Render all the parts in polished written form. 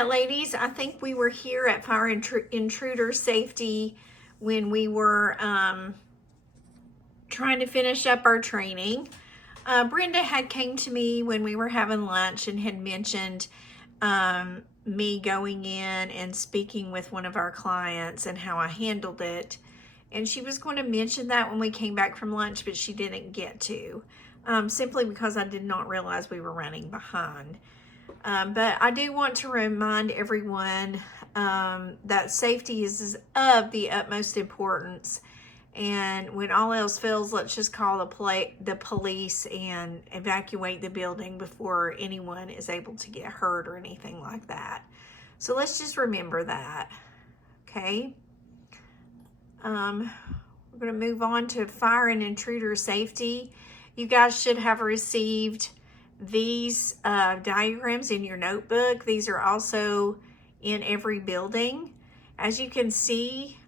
right, ladies, I think we were here at Fire Intruder Safety when we were trying to finish up our training. Brenda had came to me when we were having lunch and had mentioned me going in and speaking with one of our clients and how I handled it. And she was going to mention that when we came back from lunch, but she didn't get to, simply because I did not realize we were running behind. But I do want to remind everyone that safety is of the utmost importance. And when all else fails, let's just call the police and evacuate the building before anyone is able to get hurt or anything like that. So let's just remember that, okay? We're going to move on to fire and intruder safety. You guys should have received these diagrams in your notebook. These are also in every building. As you can see,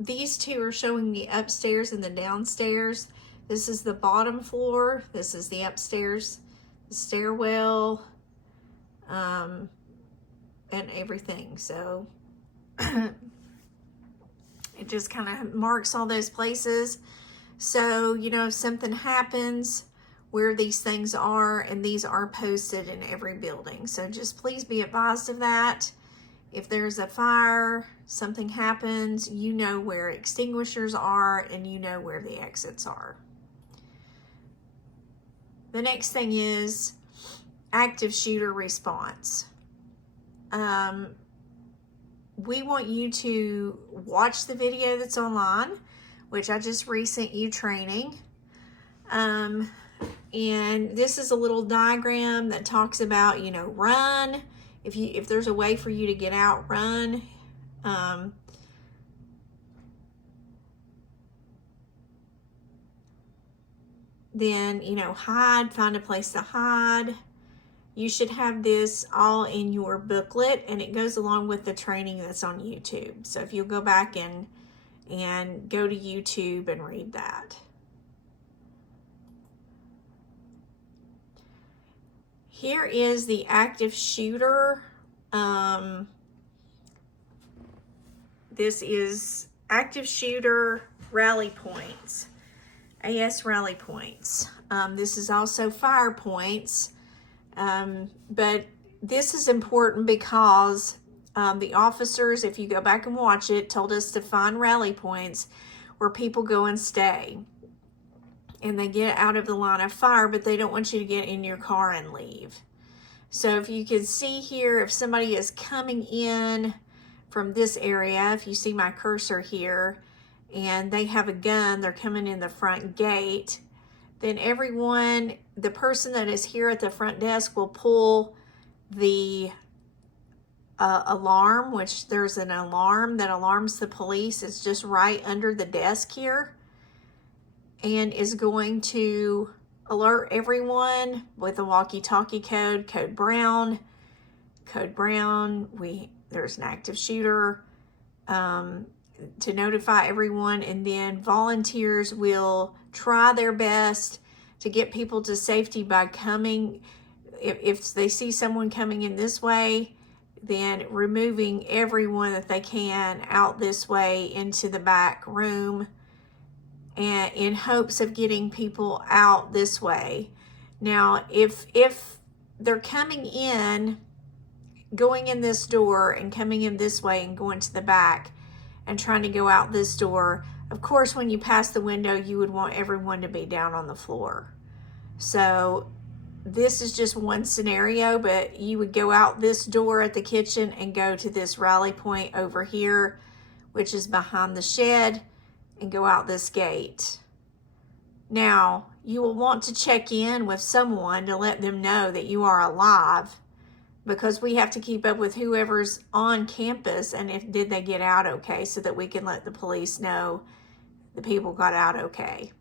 these two are showing the upstairs and the downstairs. This is the bottom floor. This is the upstairs, the stairwell, and everything. So it just kind of marks all those places. So, you know, if something happens, where these things are, and these are posted in every building. So just please be advised of that. If there's a fire, something happens, you know where extinguishers are and you know where the exits are. The next thing is active shooter response. We want you to watch the video that's online, which I just resent you training. And this is a little diagram that talks about, you know, run. If there's a way for you to get out, run. Then, you know, hide, find a place to hide. You should have this all in your booklet, and it goes along with the training that's on YouTube. So if you'll go back and go to YouTube and read that. Here is the active shooter. This is active shooter rally points, AS rally points. This is also fire points, but this is important because the officers, if you go back and watch it, told us to find rally points where people go and stay. And they get out of the line of fire, but they don't want you to get in your car and leave. So if you can see here, if somebody is coming in from this area, if you see my cursor here, and they have a gun, they're coming in the front gate, then everyone, the person that is here at the front desk will pull the alarm, which there's an alarm that alarms the police. It's just right under the desk here, and is going to alert everyone with a walkie-talkie code, code brown. There's an active shooter to notify everyone, and then volunteers will try their best to get people to safety by coming, if they see someone coming in this way, then removing everyone that they can out this way into the back room, and in hopes of getting people out this way. Now, if they're coming in, going in this door and coming in this way and going to the back and trying to go out this door, of course, when you pass the window, you would want everyone to be down on the floor. So this is just one scenario, but you would go out this door at the kitchen and go to this rally point over here, which is behind the shed, and go out this gate. Now, you will want to check in with someone to let them know that you are alive, because we have to keep up with whoever's on campus and did they get out okay, so that we can let the police know the people got out okay.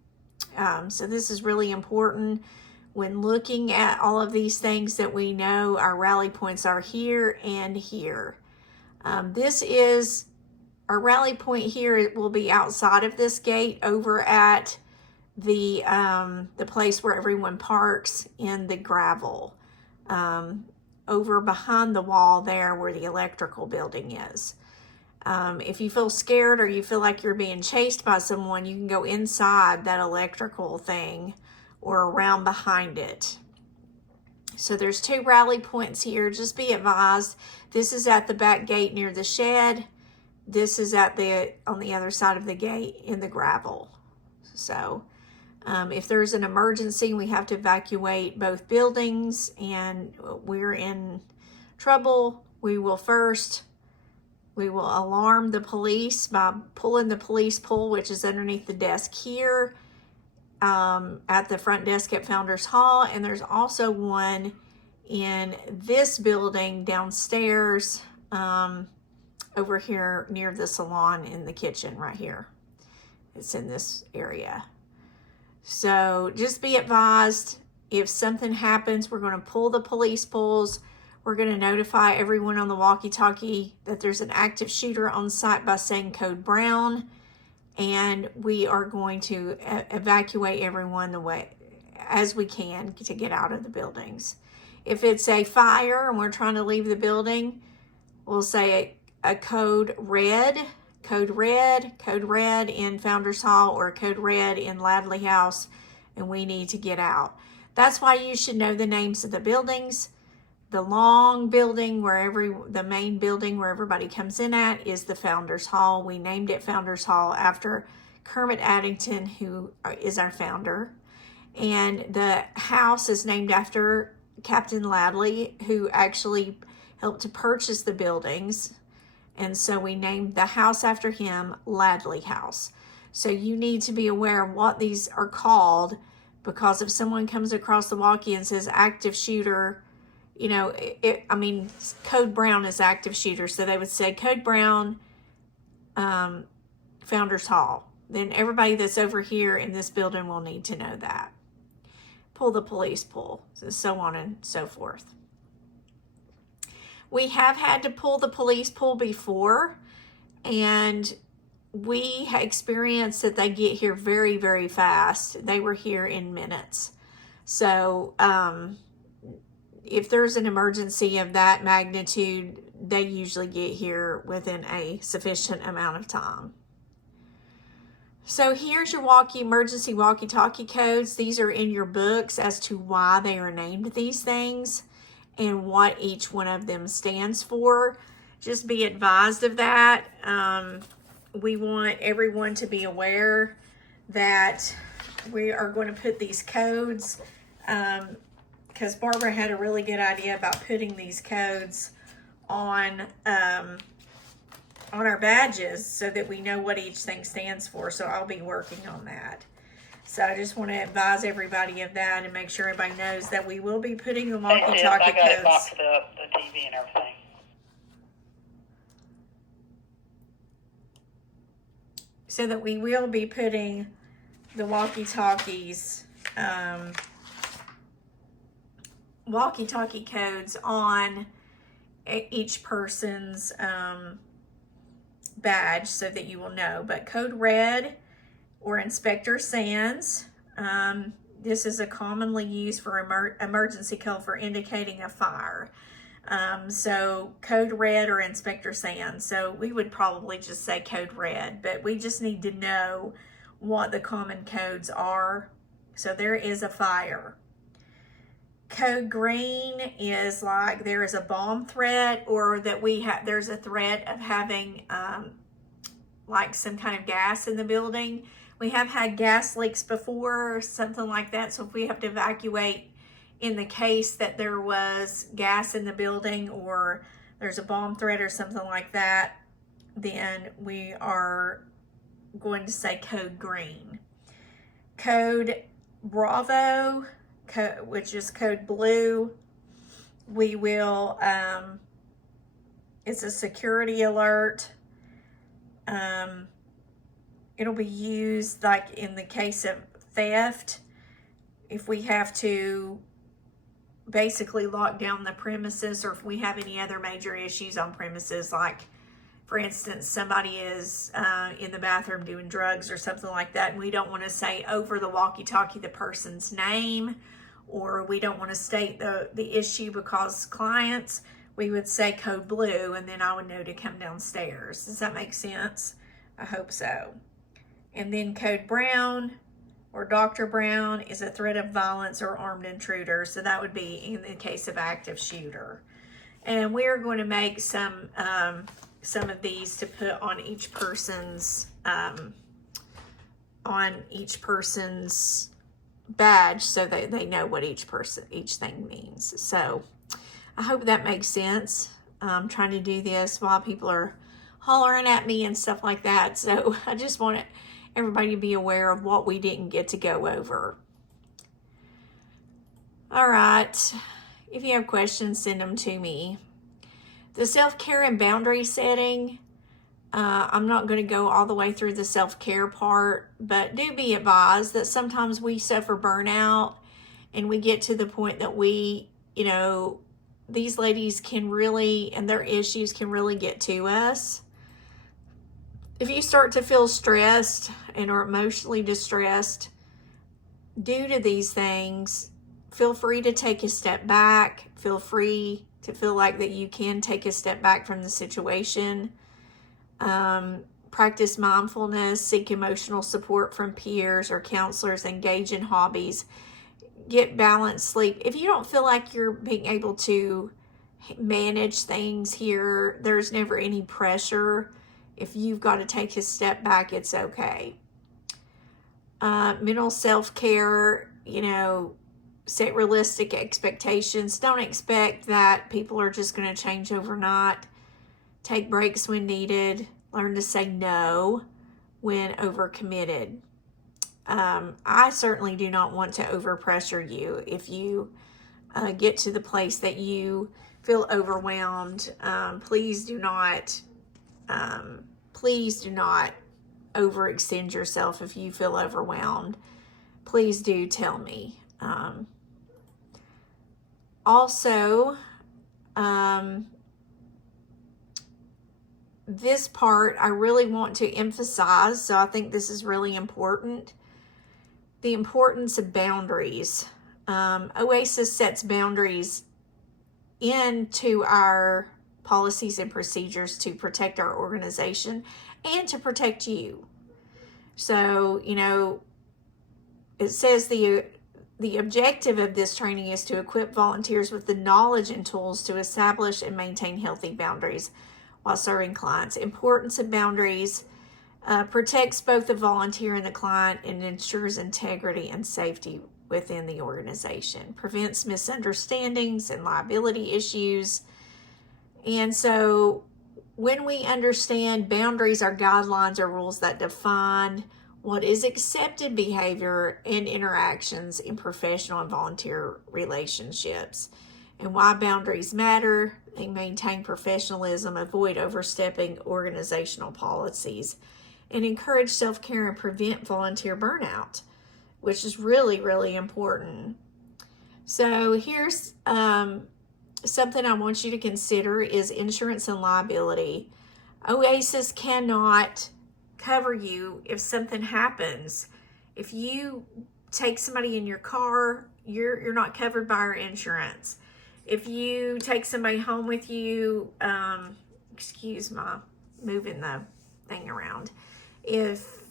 So this is really important when looking at all of these things, that we know our rally points are here and here. This is our rally point here. It will be outside of this gate over at the place where everyone parks in the gravel. over behind the wall there where the electrical building is. If you feel scared or you feel like you're being chased by someone, you can go inside that electrical thing or around behind it. So there's 2 rally points here. Just be advised, this is at the back gate near the shed. This is on the other side of the gate in the gravel. So if there's an emergency, we have to evacuate both buildings and we're in trouble, we will alarm the police by pulling the police pole, which is underneath the desk here at the front desk at Founders Hall. And there's also one in this building downstairs over here near the salon in the kitchen right here. It's in this area. So just be advised, if something happens, we're going to pull the police poles. We're going to notify everyone on the walkie-talkie that there's an active shooter on site by saying code brown, and we are going to evacuate everyone the way as we can to get out of the buildings. If it's a fire and we're trying to leave the building, we'll say a code red in Founders Hall or code red in Ladley House, and we need to get out. That's why you should know the names of the buildings. The long building the main building where everybody comes in at is the Founders Hall. We named it Founders Hall after Kermit Addington, who is our founder. And the house is named after Captain Ladley, who actually helped to purchase the buildings. And so we named the house after him, Ladley House. So you need to be aware of what these are called, because if someone comes across the walkie and says active shooter, you know, code brown is active shooter. So they would say code brown, Founders Hall. Then everybody that's over here in this building will need to know that. Pull the police pole, so on and so forth. We have had to pull the police pole before, and we experienced that they get here very, very fast. They were here in minutes. So if there's an emergency of that magnitude, they usually get here within a sufficient amount of time. So here's your emergency walkie-talkie codes. These are in your books as to why they are named these things and what each one of them stands for. Just be advised of that. We want everyone to be aware that we are going to put these codes, because Barbara had a really good idea about putting these codes on our badges so that we know what each thing stands for. So I'll be working on that. So I just want to advise everybody of that and make sure everybody knows that we will be putting the walkie-talkie codes. I got it boxed up, the TV and everything. So that we will be putting the walkie-talkies, walkie-talkie codes on each person's badge so that you will know. But code red or Inspector Sands, this is a commonly used for emergency code for indicating a fire. So code red or Inspector Sands. So we would probably just say code red, but we just need to know what the common codes are. So there is a fire. Code green is like there is a bomb threat, or that there's a threat of having like some kind of gas in the building. We have had gas leaks before, something like that. So if we have to evacuate in the case that there was gas in the building or there's a bomb threat or something like that, then we are going to say code green. Code Bravo, which is code blue, we will, it's a security alert. It'll be used like in the case of theft, if we have to basically lock down the premises, or if we have any other major issues on premises, like for instance, somebody is in the bathroom doing drugs or something like that, and we don't want to say over the walkie-talkie the person's name or we don't want to state the issue because clients, we would say code blue, and then I would know to come downstairs. Does that make sense? I hope so. And then code brown or Dr. Brown is a threat of violence or armed intruder. So that would be in the case of active shooter. And we are going to make some of these to put on each person's badge, so that they know what each thing means. So I hope that makes sense. I'm trying to do this while people are hollering at me and stuff like that. So I just want everybody to be aware of what we didn't get to go over. All right. If you have questions, send them to me. The self-care and boundary setting, I'm not going to go all the way through the self-care part, but do be advised that sometimes we suffer burnout and we get to the point that these ladies can really, and their issues can really get to us. If you start to feel stressed and are emotionally distressed due to these things, feel free to take a step back. Feel free to feel like that you can take a step back from the situation. Practice mindfulness, seek emotional support from peers or counselors, engage in hobbies, get balanced sleep. If you don't feel like you're being able to manage things here, there's never any pressure. If you've got to take a step back, it's okay. Mental self-care, set realistic expectations. Don't expect that people are just going to change overnight. Take breaks when needed. Learn to say no when overcommitted. I certainly do not want to overpressure you. If you get to the place that you feel overwhelmed, please do not overextend yourself. If you feel overwhelmed, please do tell me. Also, this part I really want to emphasize, so I think this is really important. The importance of boundaries. OASIS sets boundaries into our policies and procedures to protect our organization and to protect you. So, it says the objective of this training is to equip volunteers with the knowledge and tools to establish and maintain healthy boundaries while serving clients. Importance of boundaries protects both the volunteer and the client and ensures integrity and safety within the organization. Prevents misunderstandings and liability issues. And so when we understand boundaries are guidelines or rules that define what is accepted behavior and interactions in professional and volunteer relationships, and why boundaries matter, they maintain professionalism, avoid overstepping organizational policies, and encourage self-care and prevent volunteer burnout, which is really, really important. So here's something I want you to consider is insurance and liability. OASIS cannot cover you if something happens. If you take somebody in your car, you're not covered by our insurance. If you take somebody home with you, excuse my moving the thing around. If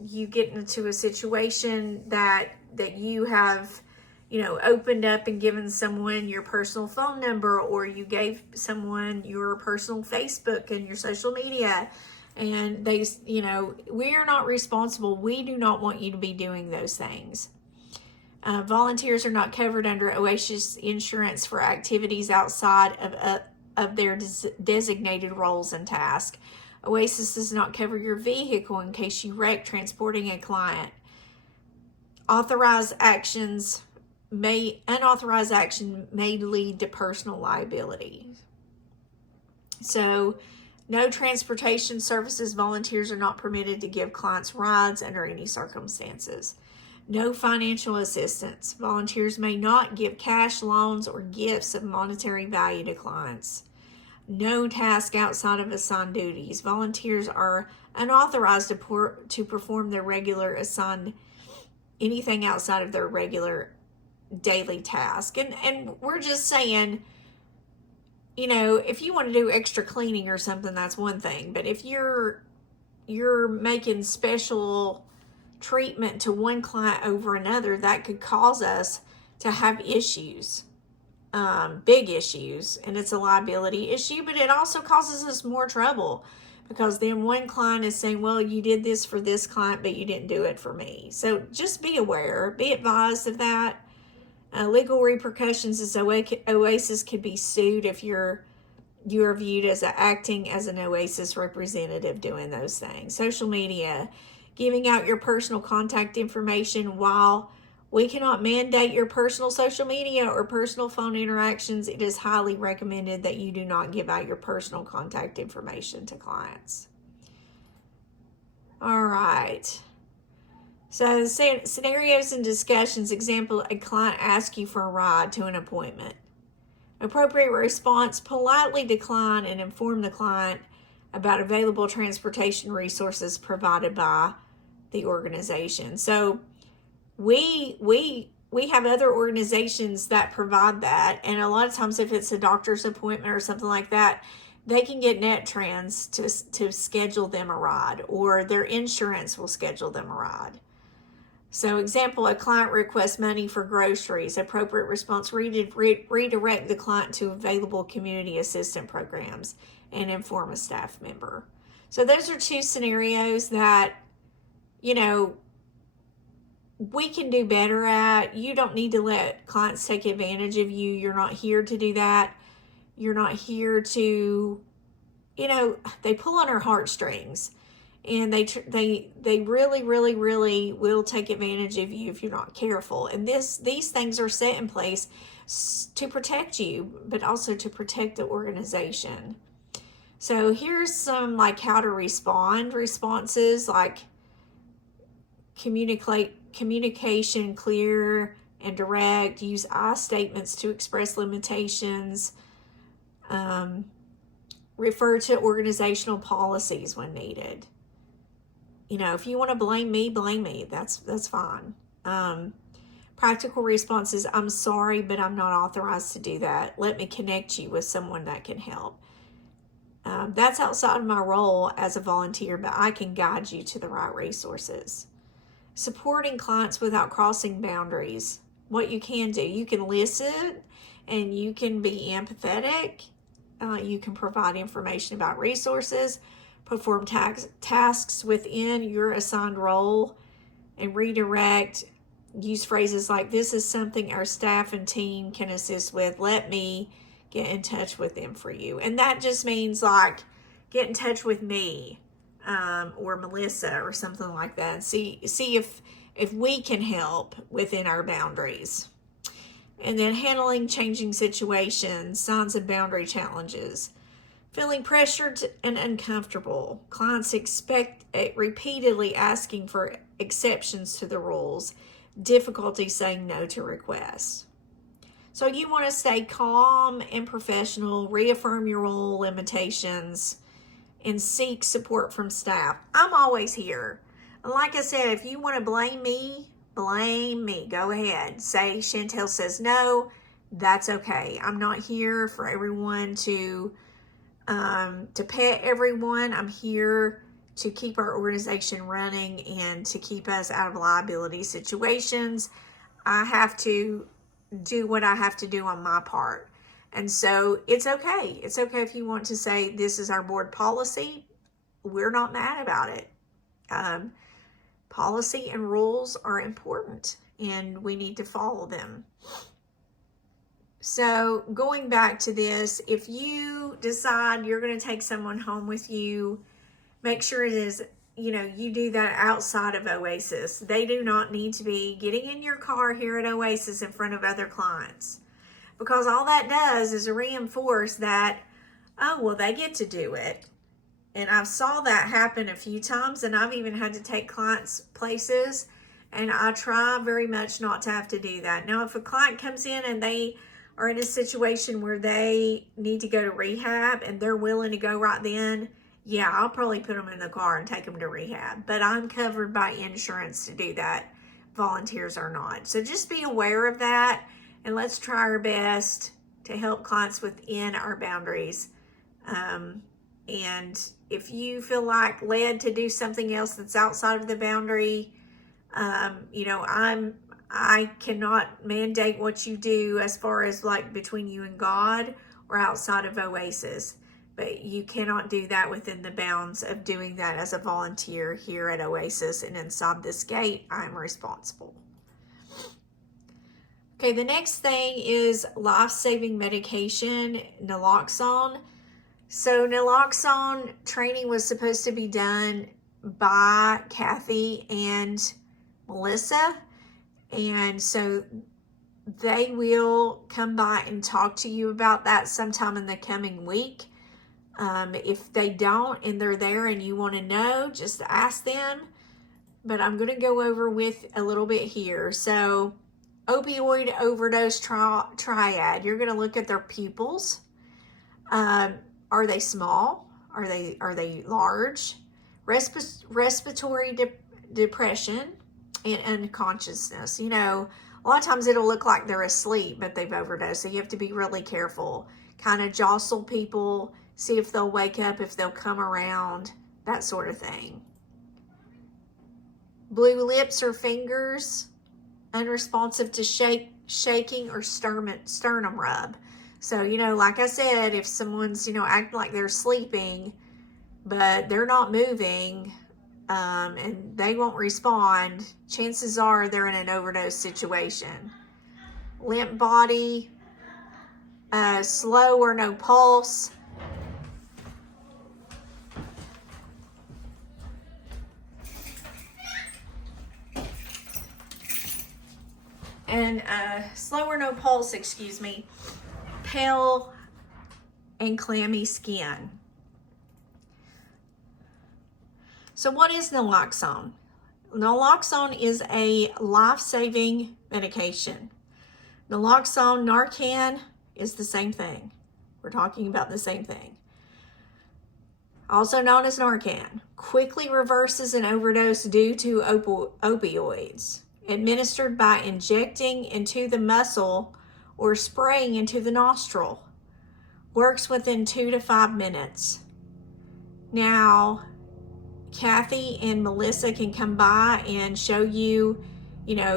you get into a situation that you have, opened up and given someone your personal phone number, or you gave someone your personal Facebook and your social media, and they, we are not responsible. We do not want you to be doing those things. Volunteers are not covered under OASIS insurance for activities outside of their designated roles and tasks. OASIS does not cover your vehicle in case you wreck transporting a client. Unauthorized action may lead to personal liability. So, no transportation services. Volunteers are not permitted to give clients rides under any circumstances. No financial assistance. Volunteers may not give cash, loans, or gifts of monetary value to clients. No task outside of assigned duties. Volunteers are unauthorized to perform their regular assigned anything outside of their regular daily task. And we're just saying, you know, if you want to do extra cleaning or something, that's one thing. But if you're making special treatment to one client over another, that could cause us to have issues, big issues, and it's a liability issue, but it also causes us more trouble because then one client is saying, well, you did this for this client, but you didn't do it for me. So just be aware, be advised of that. Legal repercussions is OASIS could be sued if you are viewed as acting as an OASIS representative doing those things. Social media, giving out your personal contact information. While we cannot mandate your personal social media or personal phone interactions, it is highly recommended that you do not give out your personal contact information to clients. All right. So scenarios and discussions. Example, a client asks you for a ride to an appointment. Appropriate response, politely decline and inform the client about available transportation resources provided by the organization. So we have other organizations that provide that, and a lot of times if it's a doctor's appointment or something like that, they can get NetTrans to schedule them a ride, or their insurance will schedule them a ride. So example, a client requests money for groceries. Appropriate response, redirect the client to available community assistance programs and inform a staff member. So those are two scenarios that, you know, we can do better at. You don't need to let clients take advantage of you. You're not here to do that. You're not here to, you know, they pull on our heartstrings. And they really, really, really will take advantage of you if you're not careful. And these things are set in place to protect you, but also to protect the organization. So here's some like how to respond responses, like communication clear and direct. Use I statements to express limitations. Refer to organizational policies when needed. You know, if you want to blame me, that's fine. Practical responses, I'm sorry, but I'm not authorized to do that. Let me connect you with someone that can help. That's outside of my role as a volunteer, but I can guide you to the right resources. Supporting clients without crossing boundaries. What you can do, you can listen and you can be empathetic. You can provide information about resources, perform tasks within your assigned role, and redirect. Use phrases like, this is something our staff and team can assist with. Let me get in touch with them for you. And that just means like, get in touch with me or Melissa or something like that. And see if we can help within our boundaries. And then handling changing situations, signs of boundary challenges. Feeling pressured and uncomfortable. Clients expect repeatedly asking for exceptions to the rules. Difficulty saying no to requests. So you want to stay calm and professional, reaffirm your role limitations, and seek support from staff. I'm always here. And like I said, if you want to blame me. Go ahead. Say Chantel says no. That's okay. I'm not here for everyone to pet everyone. I'm here to keep our organization running and to keep us out of liability situations. I have to do what I have to do on my part. And so it's okay. It's okay if you want to say this is our board policy. We're not mad about it. Policy and rules are important and we need to follow them. So going back to this, if you decide you're going to take someone home with you, make sure it is, you know, you do that outside of OASIS. They do not need to be getting in your car here at OASIS in front of other clients, because all that does is reinforce that, oh, well, they get to do it. And I've saw that happen a few times, and I've even had to take clients places, and I try very much not to have to do that. Now, if a client comes in and they are in a situation where they need to go to rehab and they're willing to go right then, yeah, I'll probably put them in the car and take them to rehab. But I'm covered by insurance to do that volunteers are not. So just be aware of that, and let's try our best to help clients within our boundaries. And if you feel like led to do something else that's outside of the boundary, I cannot mandate what you do as far as like between you and God or outside of Oasis, but you cannot do that within the bounds of doing that as a volunteer here at Oasis, and inside this gate, I'm responsible. Okay, the next thing is life-saving medication, naloxone. So naloxone training was supposed to be done by Kathy and Melissa. And so they will come by and talk to you about that sometime in the coming week. If they don't and they're there and you want to know, just ask them. But I'm going to go over with a little bit here. So opioid overdose triad, you're going to look at their pupils. Are they small? Are they large? Respiratory depression and unconsciousness. You know, a lot of times it'll look like they're asleep, but they've overdosed. So you have to be really careful. Kind of jostle people, see if they'll wake up, if they'll come around, that sort of thing. Blue lips or fingers, unresponsive to shaking or sternum rub. So, you know, like I said, if someone's, acting like they're sleeping, but they're not moving, and they won't respond, chances are they're in an overdose situation. Limp body, slow or no pulse. And slow or no pulse, pale and clammy skin. So what is naloxone? Naloxone is a life-saving medication. Naloxone, Narcan is the same thing. We're talking about the same thing. Also known as Narcan, quickly reverses an overdose due to opioids, administered by injecting into the muscle or spraying into the nostril. Works within 2 to 5 minutes. Now, Kathy and Melissa can come by and show you,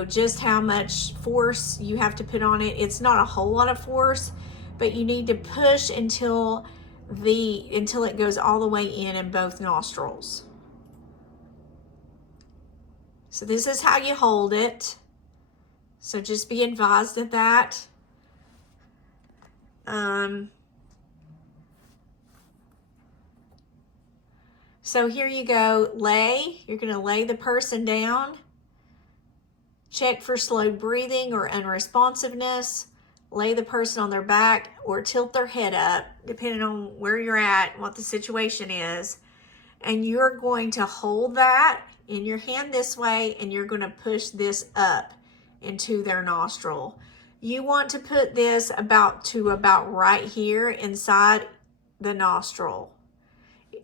just how much force you have to put on it. It's not a whole lot of force, but you need to push until it goes all the way in both nostrils. So this is how you hold it. So just be advised of that. So here you go, you're going to lay the person down, check for slow breathing or unresponsiveness, lay the person on their back or tilt their head up, depending on where you're at, what the situation is. And you're going to hold that in your hand this way, and you're going to push this up into their nostril. You want to put this about right here inside the nostril.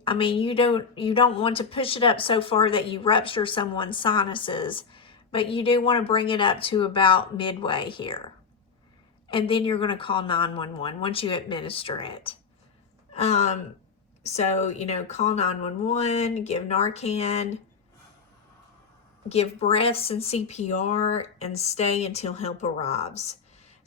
I mean, you don't want to push it up so far that you rupture someone's sinuses, but you do want to bring it up to about midway here. And then you're going to call 911 once you administer it. So, call 911, give Narcan, give breaths and CPR, and stay until help arrives.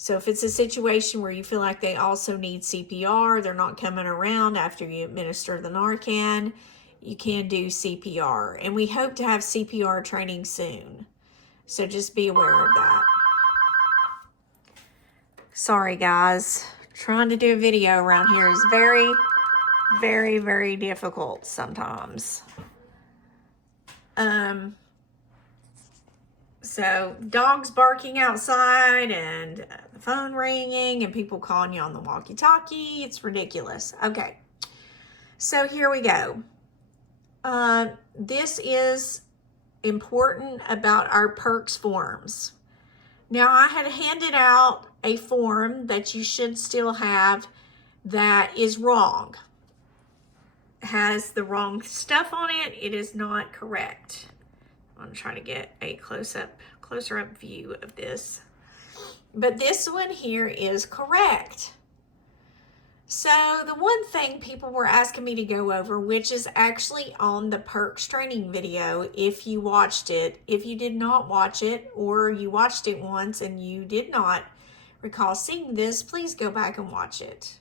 So if it's a situation where you feel like they also need CPR, they're not coming around after you administer the Narcan, you can do CPR. And we hope to have CPR training soon. So just be aware of that. Sorry guys, trying to do a video around here is very, very, very difficult sometimes. So dogs barking outside and the phone ringing and people calling you on the walkie-talkie. It's ridiculous. Okay, so here we go. This is important about our perks forms. Now, I had handed out a form that you should still have that is wrong. Has the wrong stuff on it. It is not correct. I'm trying to get a close-up closer up view of this. But this one here is correct. So the one thing people were asking me to go over, which is actually on the Perks training video, if you watched it. If you did not watch it, or you watched it once and you did not recall seeing this, please go back and watch it.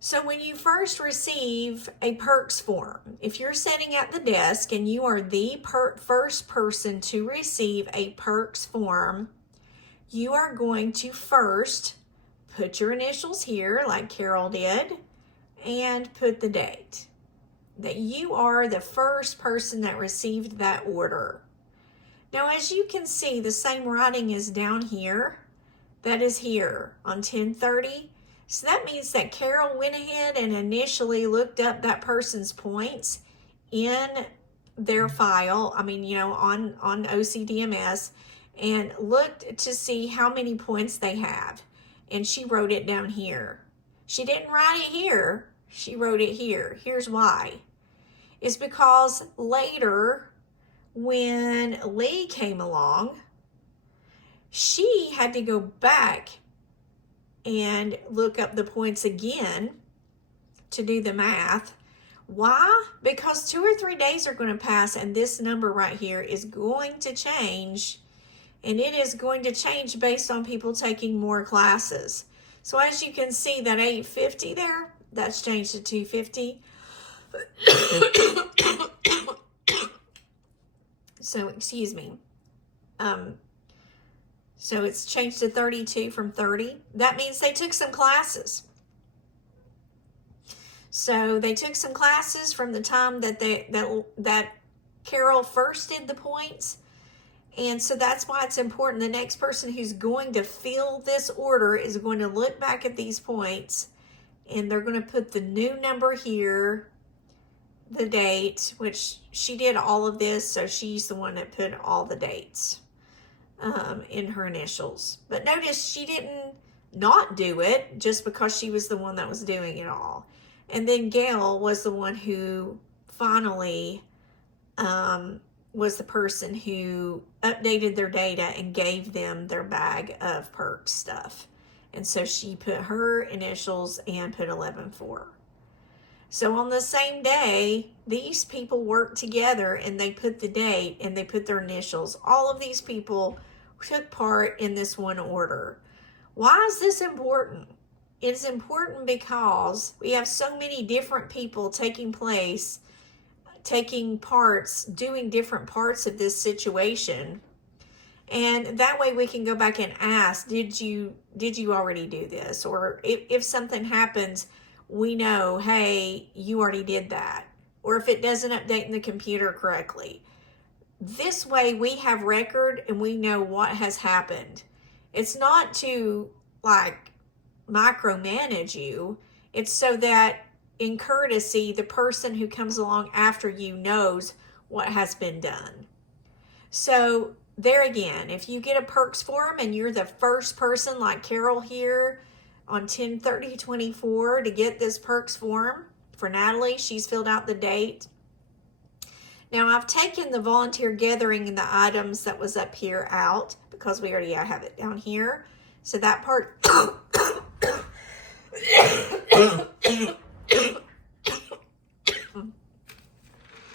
So when you first receive a Perks form, if you're sitting at the desk and you are the first person to receive a Perks form, you are going to first put your initials here like Carol did and put the date that you are the first person that received that order. Now, as you can see, the same writing is down here. That is here on 10/30. So that means that Carol went ahead and initially looked up that person's points in their file, on OCDMS, and looked to see how many points they have. And she wrote it down here. She didn't write it here. She wrote it here. Here's why. It's because later, when Lee came along, she had to go back and look up the points again to do the math. Why? Because 2 or 3 days are going to pass and this number right here is going to change. And it is going to change based on people taking more classes. So as you can see, that 850 there, that's changed to 250. So, excuse me. So it's changed to 32 from 30. That means they took some classes. So they took some classes from the time that that Carol first did the points. And so that's why it's important. The next person who's going to fill this order is going to look back at these points, and they're going to put the new number here, the date, which she did all of this, so she's the one that put all the dates in her initials. But notice she didn't not do it just because she was the one that was doing it all. And then Gail was the one who finally was the person who updated their data and gave them their bag of Perks stuff. And so she put her initials and put 11-4. So on the same day, these people worked together and they put the date and they put their initials. All of these people took part in this one order. Why is this important? It's important because we have so many different people taking parts, doing different parts of this situation. And that way we can go back and ask, did you already do this? Or if something happens, we know, hey, you already did that. Or if it doesn't update in the computer correctly. This way we have record and we know what has happened. It's not to micromanage you. It's so that in courtesy, the person who comes along after you knows what has been done. So there again, if you get a Perks form and you're the first person like Carol here on 10/30/24 to get this Perks form for Natalie, she's filled out the date. Now I've taken the volunteer gathering and the items that was up here out because we already have it down here. So that part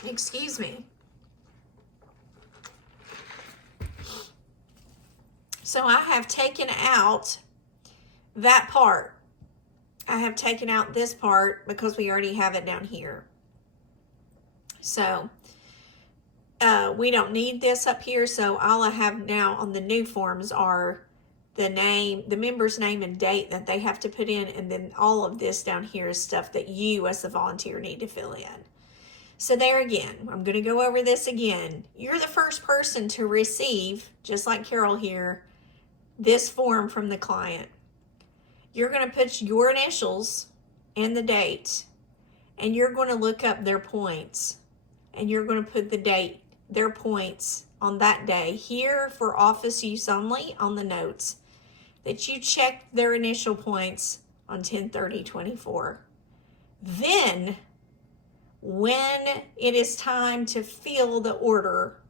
excuse me. So I have taken out that part. I have taken out this part because we already have it down here. So we don't need this up here. So all I have now on the new forms are the name, the member's name and date that they have to put in. And then all of this down here is stuff that you as the volunteer need to fill in. So there again, I'm going to go over this again. You're the first person to receive, just like Carol here, this form from the client. You're going to put your initials and the date, and you're going to look up their points, and you're going to put the date, their points on that day here for office use only on the notes that you checked their initial points on 10/30/24. Then when it is time to fill the order,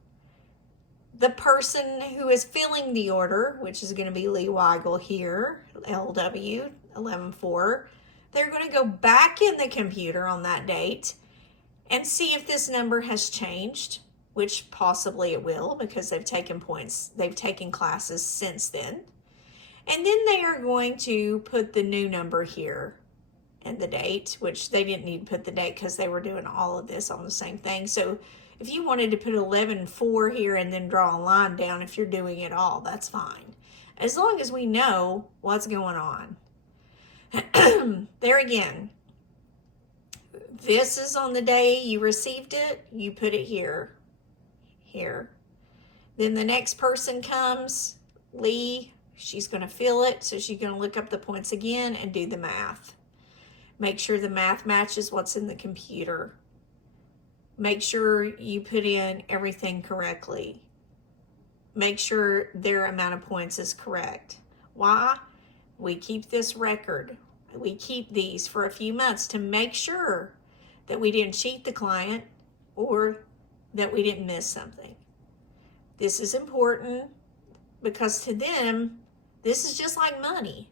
the person who is filling the order, which is going to be Lee Weigel here, LW 114, they're going to go back in the computer on that date and see if this number has changed, which possibly it will because they've taken classes since then. And then they are going to put the new number here and the date, which they didn't need to put the date because they were doing all of this on the same thing. So if you wanted to put 11-4 here and then draw a line down, if you're doing it all, that's fine. As long as we know what's going on. There again, this is on the day you received it, you put it here. Then the next person comes, Lee, she's going to fill it, so she's going to look up the points again and do the math. Make sure the math matches what's in the computer. Make sure you put in everything correctly. Make sure their amount of points is correct. Why? We keep this record. We keep these for a few months to make sure that we didn't cheat the client or that we didn't miss something. This is important because to them, this is just like money.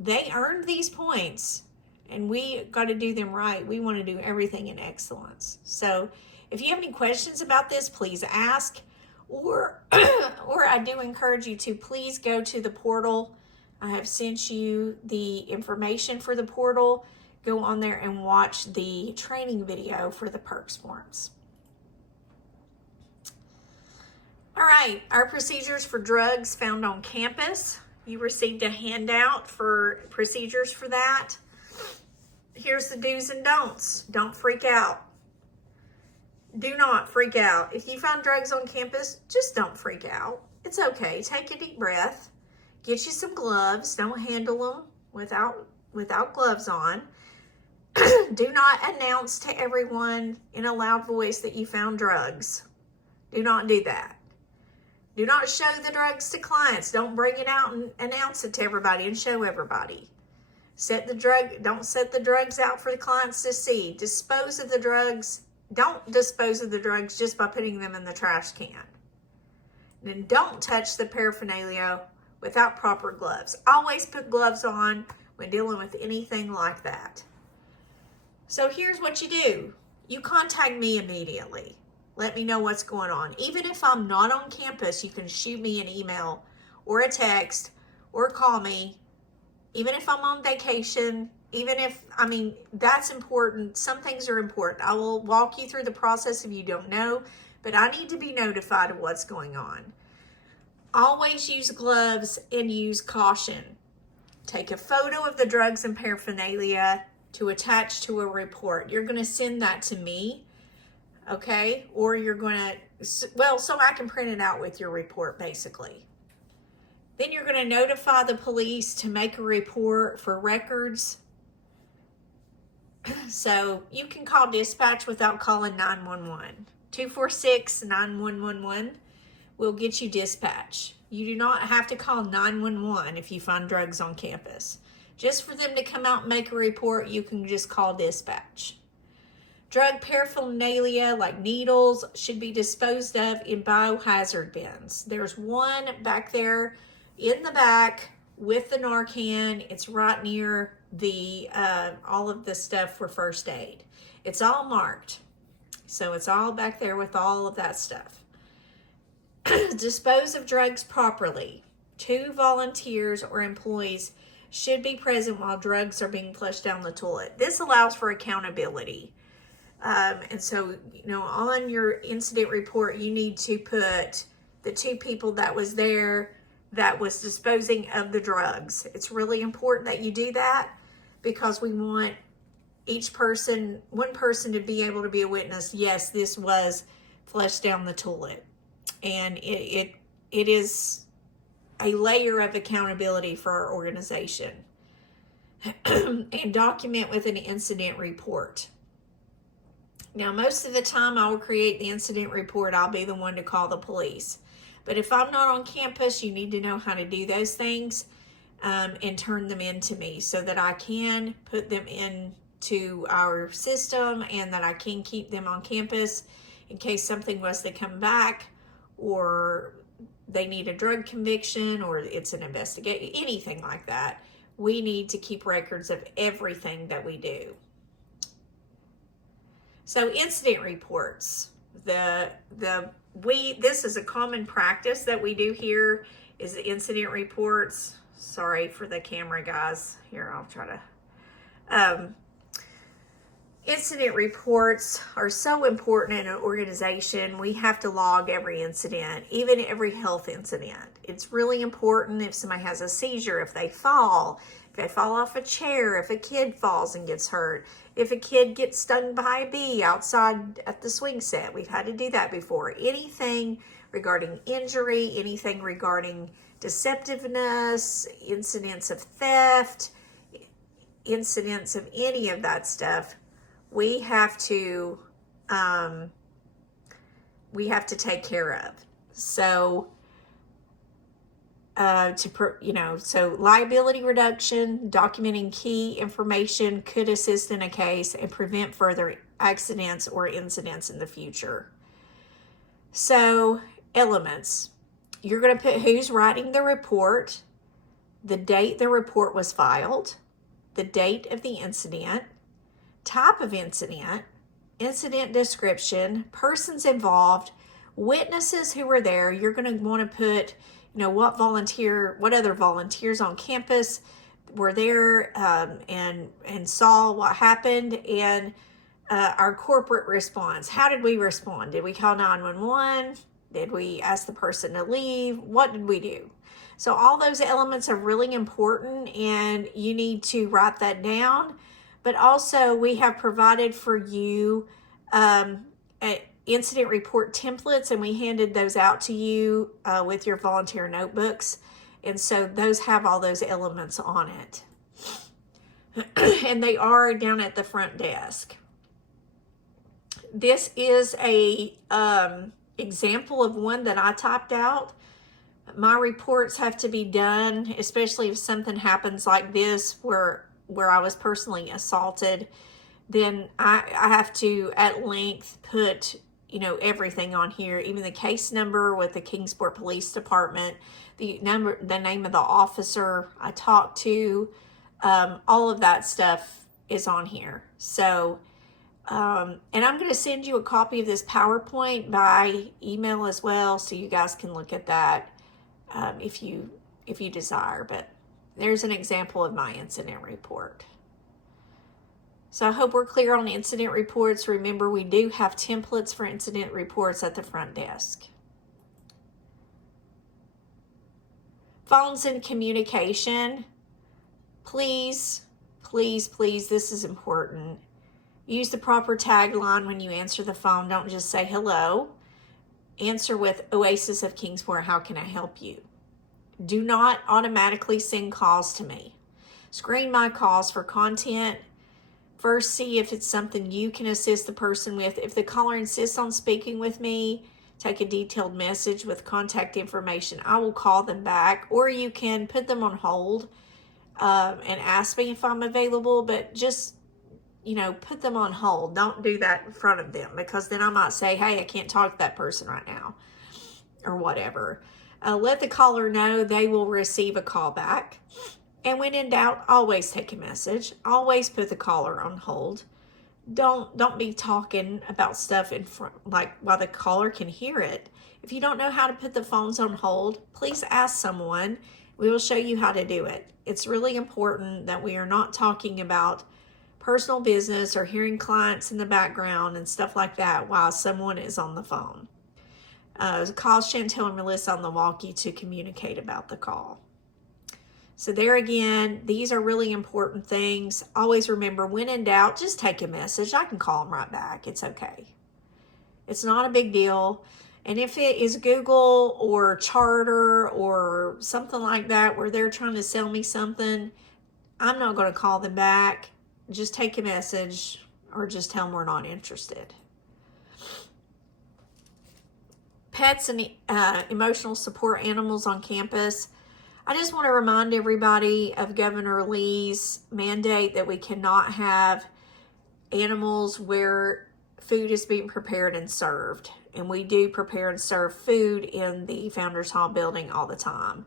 They earned these points and we got to do them right. We want to do everything in excellence. So if you have any questions about this, please ask. Or I do encourage you to please go to the portal. I have sent you the information for the portal. Go on there and watch the training video for the perks forms. All right, our procedures for drugs found on campus. You received a handout for procedures for that. Here's the do's and don'ts. Don't freak out. Do not freak out. If you found drugs on campus, just don't freak out. It's okay. Take a deep breath. Get you some gloves. Don't handle them without gloves on. Do not announce to everyone in a loud voice that you found drugs. Do not do that. Do not show the drugs to clients. Don't bring it out and announce it to everybody and show everybody. Don't set the drugs out for the clients to see. Dispose of the drugs. Don't dispose of the drugs just by putting them in the trash can. Then don't touch the paraphernalia without proper gloves. Always put gloves on when dealing with anything like that. So here's what you do. You contact me immediately. Let me know what's going on. Even if I'm not on campus, you can shoot me an email or a text or call me. Even if I'm on vacation, that's important. Some things are important. I will walk you through the process if you don't know, but I need to be notified of what's going on. Always use gloves and use caution. Take a photo of the drugs and paraphernalia to attach to a report. You're going to send that to me. Okay, or you're going to, so I can print it out with your report basically. Then you're going to notify the police to make a report for records. So you can call dispatch without calling 911. 246-9111 will get you dispatch. You do not have to call 911 if you find drugs on campus. Just for them to come out and make a report, you can just call dispatch. Drug paraphernalia like needles should be disposed of in biohazard bins. There's one back there in the back with the Narcan. It's right near the all of the stuff for first aid. It's all marked. So it's all back there with all of that stuff. Dispose of drugs properly. 2 volunteers or employees should be present while drugs are being flushed down the toilet. This allows for accountability. And so, on your incident report, you need to put the 2 people that was there that was disposing of the drugs. It's really important that you do that because we want one person to be able to be a witness. Yes, this was flushed down the toilet. And it is a layer of accountability for our organization. And document with an incident report. Now, most of the time I will create the incident report. I'll be the one to call the police. But if I'm not on campus, you need to know how to do those things and turn them in to me so that I can put them into our system and that I can keep them on campus in case something was to come back or they need a drug conviction, or it's an investigation, anything like that. We need to keep records of everything that we do. So incident reports, this is a common practice that we do here, is the incident reports. Sorry for the camera, guys. Here, I'll try to. Incident reports are so important in an organization. We have to log every incident, even every health incident. It's really important if somebody has a seizure, if they fall off a chair, if a kid falls and gets hurt, if a kid gets stung by a bee outside at the swing set. We've had to do that before. Anything regarding injury, anything regarding deceptiveness, incidents of theft, incidents of any of that stuff, we have to take care of. So so liability reduction, documenting key information could assist in a case and prevent further accidents or incidents in the future. So elements, you're going to put who's writing the report, the date the report was filed, the date of the incident, type of incident, incident description, persons involved, witnesses who were there. You're going to want to put, what other volunteers on campus were there and saw what happened, and our corporate response. How did we respond? Did we call 911? Did we ask the person to leave? What did we do? So all those elements are really important, and you need to write that down. But also, we have provided for you incident report templates, and we handed those out to you with your volunteer notebooks. And so those have all those elements on it. And they are down at the front desk. This is a example of one that I typed out. My reports have to be done, especially if something happens like this where I was personally assaulted, then I have to at length put, everything on here, even the case number with the Kingsport Police Department, the name of the officer I talked to, all of that stuff is on here. So, and I'm going to send you a copy of this PowerPoint by email as well, so you guys can look at that if you desire. But there's an example of my incident report. So I hope we're clear on incident reports. Remember, we do have templates for incident reports at the front desk. Phones and communication. Please, please, please, this is important. Use the proper tagline when you answer the phone. Don't just say hello. Answer with Oasis of Kingsport, how can I help you? Do not automatically send calls to me. Screen my calls for content. First, see if it's something you can assist the person with. If the caller insists on speaking with me, take a detailed message with contact information. I will call them back, or you can put them on hold and ask me if I'm available, but just, put them on hold. Don't do that in front of them, because then I might say, hey, I can't talk to that person right now, or whatever. Let the caller know they will receive a call back. And when in doubt, always take a message. Always put the caller on hold. Don't be talking about stuff in front, like while the caller can hear it. If you don't know how to put the phones on hold, please ask someone. We will show you how to do it. It's really important that we are not talking about personal business or hearing clients in the background and stuff like that while someone is on the phone. Call Chantel and Melissa on the walkie to communicate about the call. So there again, these are really important things. Always remember, when in doubt, just take a message. I can call them right back. It's okay. It's not a big deal. And if it is Google or Charter or something like that where they're trying to sell me something, I'm not going to call them back. Just take a message or just tell them we're not interested. Pets and emotional support animals on campus. I just want to remind everybody of Governor Lee's mandate that we cannot have animals where food is being prepared and served. and we do prepare and serve food in the Founders Hall building all the time.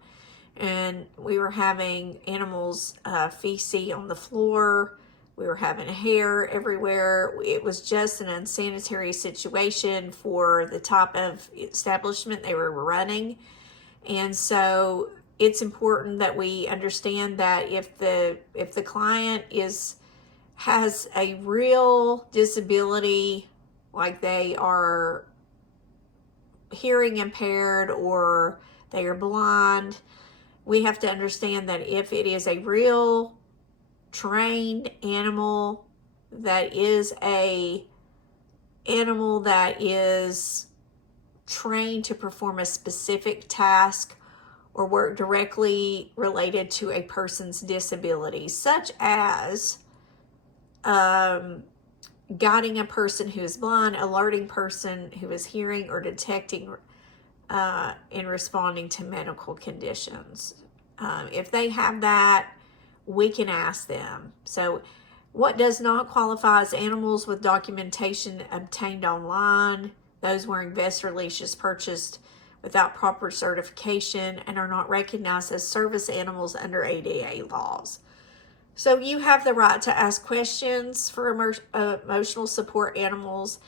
And we were having animals feces on the floor. We were having hair everywhere. It was just an unsanitary situation for the type of establishment they were running. And so it's important that we understand that if the client has a real disability, like they are hearing impaired or they are blind, we have to understand that if it is a real trained animal that is trained to perform a specific task or work directly related to a person's disability, such as guiding a person who is blind, alerting person who is hearing, or detecting and responding to medical conditions. If they have that, we can ask them. So what does not qualify as animals with documentation obtained online, those wearing vested leashes purchased without proper certification and are not recognized as service animals under ADA laws. So you have the right to ask questions for emotional support animals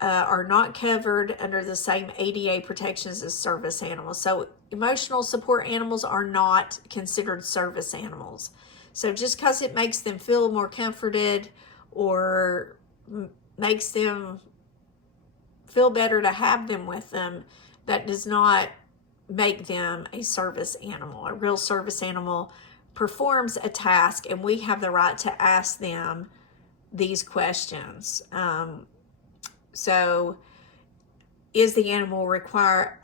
are not covered under the same ADA protections as service animals. So emotional support animals are not considered service animals. So just because it makes them feel more comforted or makes them feel better to have them with them, that does not make them a service animal. A real service animal performs a task, and we have the right to ask them these questions. So is the animal required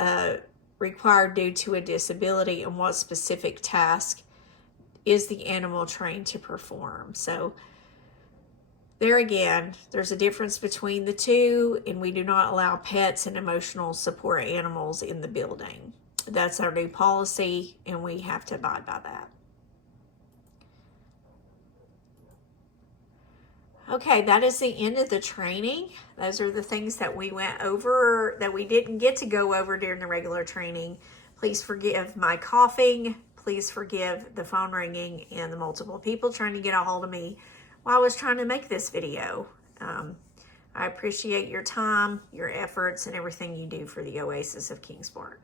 due to a disability, and what specific task is the animal trained to perform? So there again, there's a difference between the two, and we do not allow pets and emotional support animals in the building. That's our new policy, and we have to abide by that. Okay, that is the end of the training. Those are the things that we went over that we didn't get to go over during the regular training. Please forgive my coughing. Please forgive the phone ringing and the multiple people trying to get a hold of me while I was trying to make this video. I appreciate your time, your efforts, and everything you do for the Oasis of Kingsport.